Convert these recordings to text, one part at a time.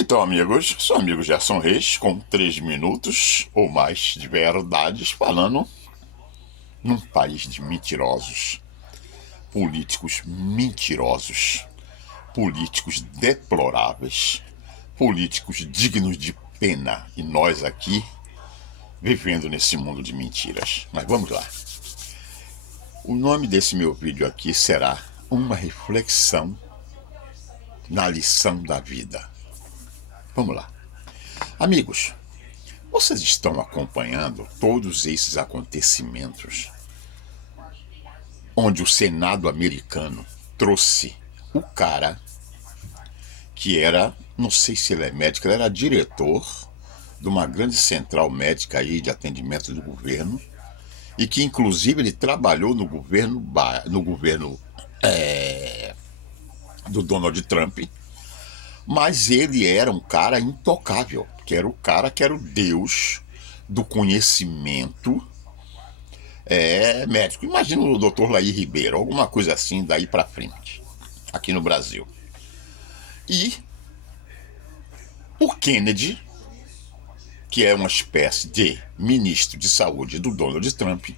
Então, amigos, sou amigo Gerson Reis, com 3 minutos ou mais de verdades, falando num país de mentirosos, políticos mentirosos, políticos deploráveis, políticos dignos de pena, e nós aqui vivendo nesse mundo de mentiras. Mas vamos lá. O nome desse meu vídeo aqui será Uma Reflexão na Lição da Vida. Vamos lá. Amigos, vocês estão acompanhando todos esses acontecimentos onde o Senado americano trouxe o cara que era, não sei se ele é médico, ele era diretor de uma grande central médica aí de atendimento do governo e que inclusive ele trabalhou no governo do Donald Trump, mas ele era um cara intocável, que era o cara que era o deus do conhecimento médico. Imagina o Dr. Laí Ribeiro, alguma coisa assim daí para frente, aqui no Brasil. E o Kennedy, que é uma espécie de ministro de saúde do Donald Trump,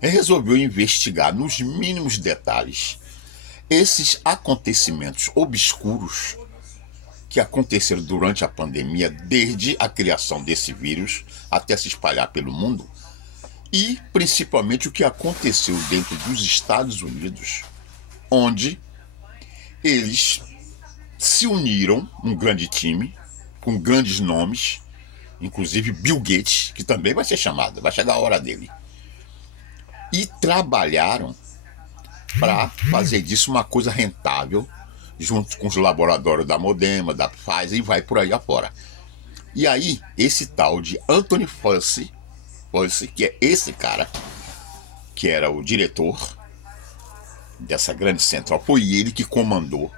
resolveu investigar nos mínimos detalhes esses acontecimentos obscuros que aconteceram durante a pandemia, desde a criação desse vírus até se espalhar pelo mundo, e principalmente o que aconteceu dentro dos Estados Unidos, onde eles se uniram, um grande time, com grandes nomes, inclusive Bill Gates, que também vai ser chamado, vai chegar a hora dele, e trabalharam para fazer disso uma coisa rentável, junto com os laboratórios da Moderna, da Pfizer, e vai por aí afora. E aí, esse tal de Anthony Fauci, que é esse cara, que era o diretor dessa grande central, foi ele que comandou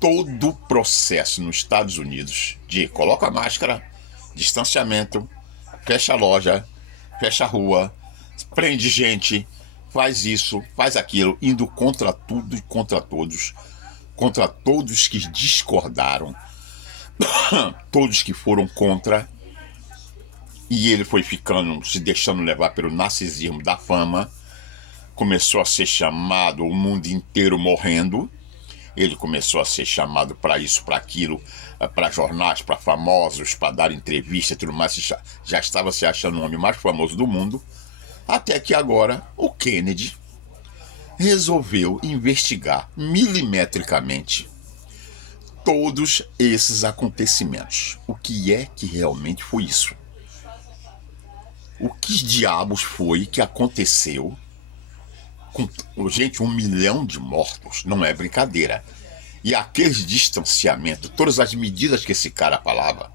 todo o processo nos Estados Unidos de coloca a máscara, distanciamento, fecha a loja, fecha a rua, prende gente, faz isso, faz aquilo, indo contra tudo e contra todos que discordaram, todos que foram contra, e ele foi ficando, se deixando levar pelo narcisismo da fama, começou a ser chamado, o mundo inteiro morrendo, ele começou a ser chamado para isso, para aquilo, para jornais, para famosos, para dar entrevista e tudo mais, já estava se achando o homem mais famoso do mundo, até que agora o Kennedy resolveu investigar milimetricamente todos esses acontecimentos. O que é que realmente foi isso? O que diabos foi que aconteceu com, gente, 1 milhão de mortos? Não é brincadeira. E aqueles distanciamentos, todas as medidas que esse cara falava,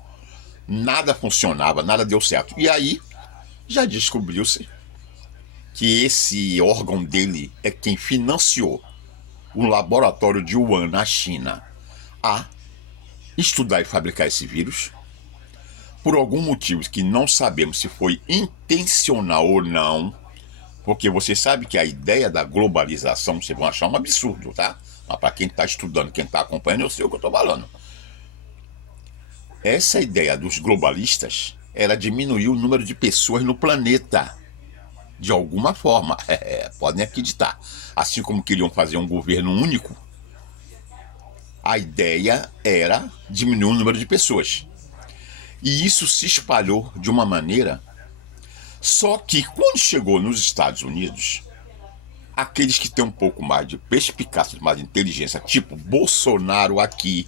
nada funcionava, nada deu certo. E aí, já descobriu-se que esse órgão dele é quem financiou um laboratório de Wuhan, na China, a estudar e fabricar esse vírus, por algum motivo que não sabemos se foi intencional ou não, porque você sabe que a ideia da globalização, vocês vão achar um absurdo, tá? Mas para quem está estudando, quem está acompanhando, eu sei o que eu estou falando. Essa ideia dos globalistas era diminuir o número de pessoas no planeta, de alguma forma, podem acreditar. Assim como queriam fazer um governo único, a ideia era diminuir o número de pessoas. E isso se espalhou de uma maneira. Só que quando chegou nos Estados Unidos, aqueles que têm um pouco mais de perspicácia, mais de inteligência, tipo Bolsonaro aqui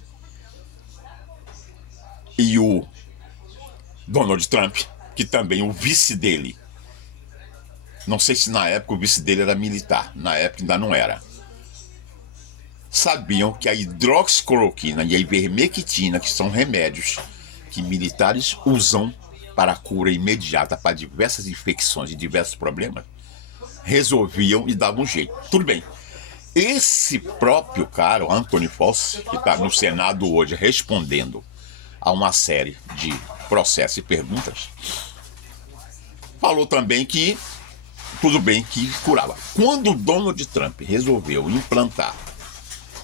e o Donald Trump, que também o vice dele, não sei se na época o vice dele era militar, na época ainda não era, sabiam que a hidroxicloroquina e a ivermectina, que são remédios que militares usam para a cura imediata para diversas infecções e diversos problemas, resolviam e davam um jeito. Tudo bem. Esse próprio cara, o Anthony Fauci, que está no Senado hoje respondendo a uma série de processos e perguntas, falou também que tudo bem, que curava. Quando o Donald Trump resolveu implantar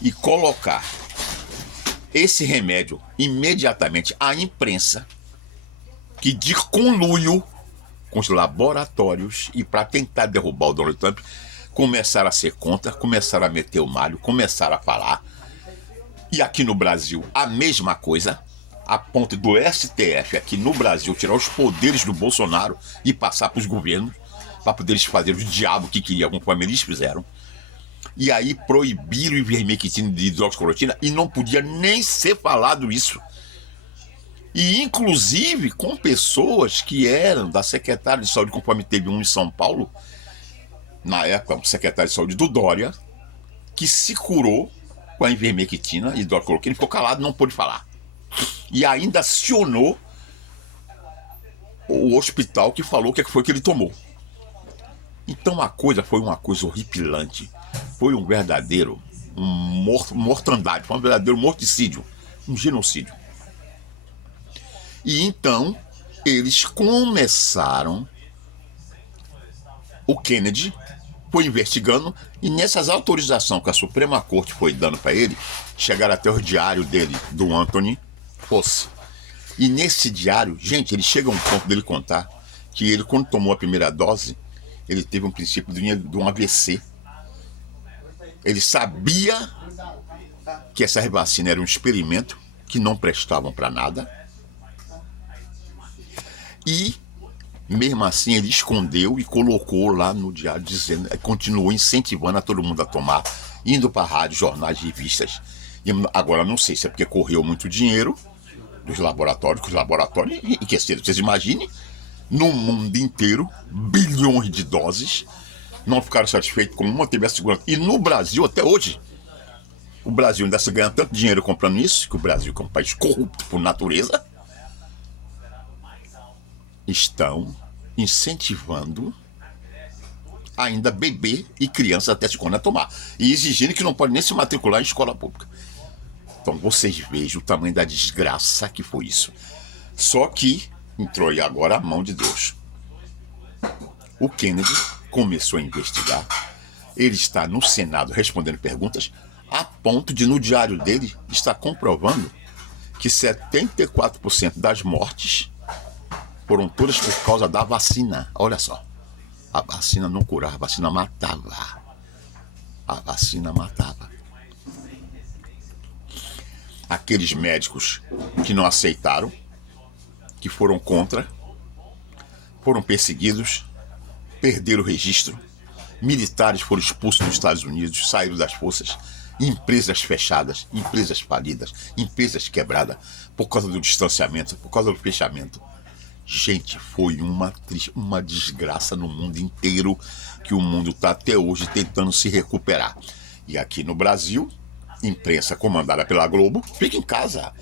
e colocar esse remédio, imediatamente a imprensa, que de conluio com os laboratórios e para tentar derrubar o Donald Trump, começaram a ser contra, começaram a meter o malho, começaram a falar. E aqui no Brasil, a mesma coisa, a ponto do STF aqui no Brasil tirar os poderes do Bolsonaro e passar para os governos, para poder eles fazerem o diabo que queriam, conforme eles fizeram. E aí proibiram o ivermectina de hidroxicloroquina e não podia nem ser falado isso. E inclusive com pessoas que eram da Secretaria de Saúde, conforme teve um em São Paulo, na época, o secretário de Saúde do Dória, que se curou com a ivermectina e hidroxicloroquina, ficou calado, não pôde falar. E ainda acionou o hospital que falou o que foi que ele tomou. Então a coisa foi uma coisa horripilante. Foi um verdadeiro mortandade, foi um verdadeiro morticídio, um genocídio. E então eles começaram, o Kennedy foi investigando, e nessas autorizações que a Suprema Corte foi dando para ele, chegaram até o diário dele, do Anthony Fosse. E nesse diário, gente, ele chega a um ponto dele contar que ele, quando tomou a primeira dose, ele teve um princípio de um AVC. Ele sabia que essa vacina era um experimento, que não prestavam para nada. E, mesmo assim, ele escondeu e colocou lá no diário, dizendo, continuou incentivando a todo mundo a tomar, indo para rádio, jornais, revistas. E agora, não sei se é porque correu muito dinheiro dos laboratórios, que os laboratórios enriqueceram. Vocês imaginem, no mundo inteiro, bilhões de doses, não ficaram satisfeitos com uma, teve a segurança. E no Brasil, até hoje, o Brasil ainda se ganha tanto dinheiro comprando isso, que o Brasil, que é um país corrupto por natureza, estão incentivando ainda bebê e crianças até se a tomar. E exigindo que não pode nem se matricular em escola pública. Então vocês vejam o tamanho da desgraça que foi isso. Só que entrou aí agora a mão de Deus. O Kennedy começou a investigar. Ele está no Senado respondendo perguntas, a ponto de, no diário dele, estar comprovando que 74% das mortes foram todas por causa da vacina. Olha só. A vacina não curava, a vacina matava. A vacina matava. Aqueles médicos que não aceitaram, que foram contra, foram perseguidos, perderam o registro, militares foram expulsos dos Estados Unidos, saíram das forças, empresas fechadas, empresas falidas, empresas quebradas, por causa do distanciamento, por causa do fechamento. Gente, foi uma desgraça no mundo inteiro, que o mundo está até hoje tentando se recuperar. E aqui no Brasil, imprensa comandada pela Globo, fica em casa,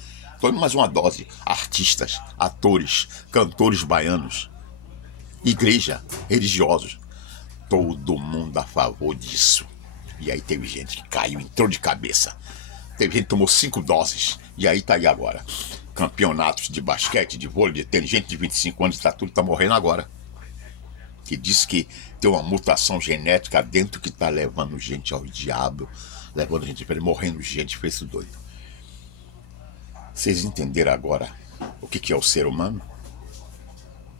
tome mais uma dose. Artistas, atores, cantores baianos, igreja, religiosos, todo mundo a favor disso. E aí teve gente que caiu, entrou de cabeça. Teve gente que tomou 5 doses. E aí tá aí agora. Campeonatos de basquete, de vôlei, de tênis, gente de 25 anos, tá morrendo agora. Que diz que tem uma mutação genética dentro que tá levando gente ao diabo, levando gente para ele, morrendo gente, fez isso doido. Vocês entenderam agora o que é o ser humano?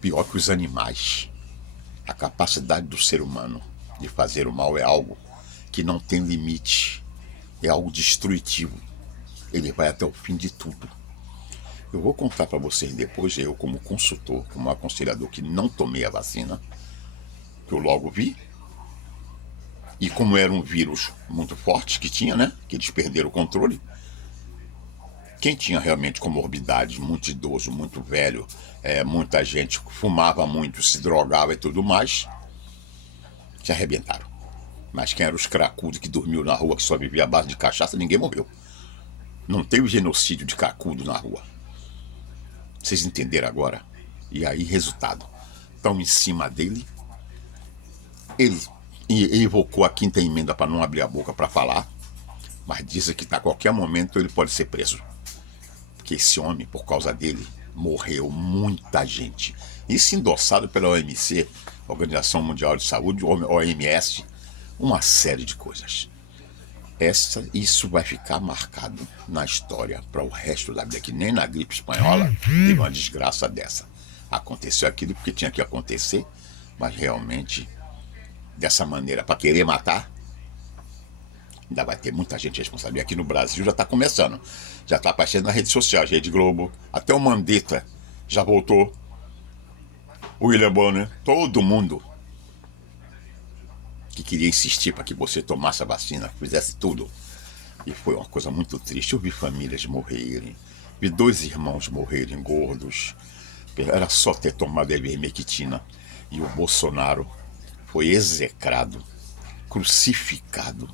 Pior que os animais. A capacidade do ser humano de fazer o mal é algo que não tem limite. É algo destrutivo. Ele vai até o fim de tudo. Eu vou contar para vocês depois, eu como consultor, como aconselhador que não tomei a vacina, que eu logo vi, e como era um vírus muito forte que tinha, né, que eles perderam o controle, quem tinha realmente comorbidades, muito idoso, muito velho, muita gente fumava muito, se drogava e tudo mais, se arrebentaram. Mas quem eram os cracudos que dormiam na rua, que só vivia à base de cachaça, ninguém morreu. Não teve genocídio de cracudo na rua. Vocês entenderam agora? E aí, resultado. Estão em cima dele. Ele evocou a 5ª emenda para não abrir a boca para falar, mas diz que a qualquer momento ele pode ser preso. Porque esse homem, por causa dele, morreu muita gente. Isso endossado pela OMC, Organização Mundial de Saúde, OMS, uma série de coisas. Isso vai ficar marcado na história para o resto da vida, que nem na gripe espanhola teve uma desgraça dessa. Aconteceu aquilo porque tinha que acontecer, mas realmente, dessa maneira, para querer matar, ainda vai ter muita gente responsável. E aqui no Brasil já está começando, já está aparecendo na rede social, Rede Globo, até o Mandetta já voltou, o William Bonner, todo mundo que queria insistir para que você tomasse a vacina, fizesse tudo. E foi uma coisa muito triste. Eu vi famílias morrerem, vi 2 irmãos morrerem gordos. Era só ter tomado a ivermectina. E o Bolsonaro foi execrado, crucificado,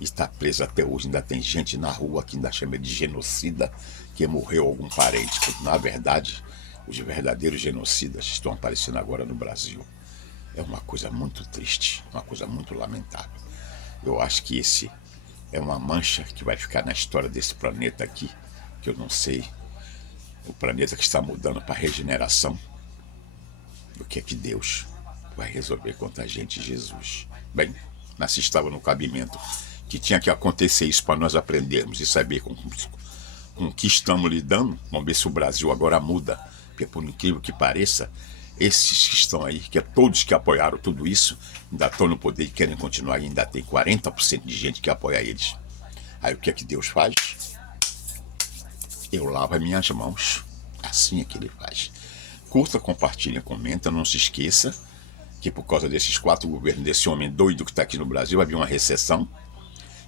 e está preso até hoje. Ainda tem gente na rua que ainda chama de genocida, que morreu algum parente. Porque, na verdade, os verdadeiros genocidas estão aparecendo agora no Brasil. É uma coisa muito triste, uma coisa muito lamentável. Eu acho que esse é uma mancha que vai ficar na história desse planeta aqui, que eu não sei, o planeta que está mudando para a regeneração, o que é que Deus vai resolver contra a gente, Jesus. Bem, nós estava no cabimento que tinha que acontecer isso para nós aprendermos e saber com o que estamos lidando. Vamos ver se o Brasil agora muda, porque por incrível que pareça, esses que estão aí, que é todos que apoiaram tudo isso, ainda estão no poder e querem continuar, e ainda tem 40% de gente que apoia eles. Aí o que é que Deus faz? Eu lavo as minhas mãos. Assim é que ele faz. Curta, compartilha, comenta, não se esqueça que por causa desses 4 governos, desse homem doido que está aqui no Brasil, vai vir uma recessão.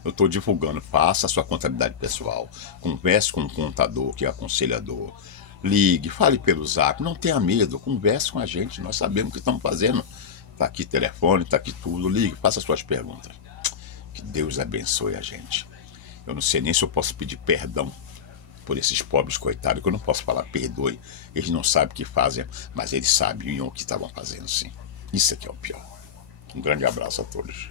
Eu estou divulgando, faça a sua contabilidade pessoal, converse com um contador, que é aconselhador, ligue, fale pelo Zap, não tenha medo, converse com a gente, nós sabemos o que estamos fazendo. Está aqui telefone, está aqui tudo, ligue, faça suas perguntas. Que Deus abençoe a gente. Eu não sei nem se eu posso pedir perdão por esses pobres coitados, que eu não posso falar perdoe, eles não sabem o que fazem, mas eles sabiam o que estavam fazendo, sim. Isso aqui é o pior. Um grande abraço a todos.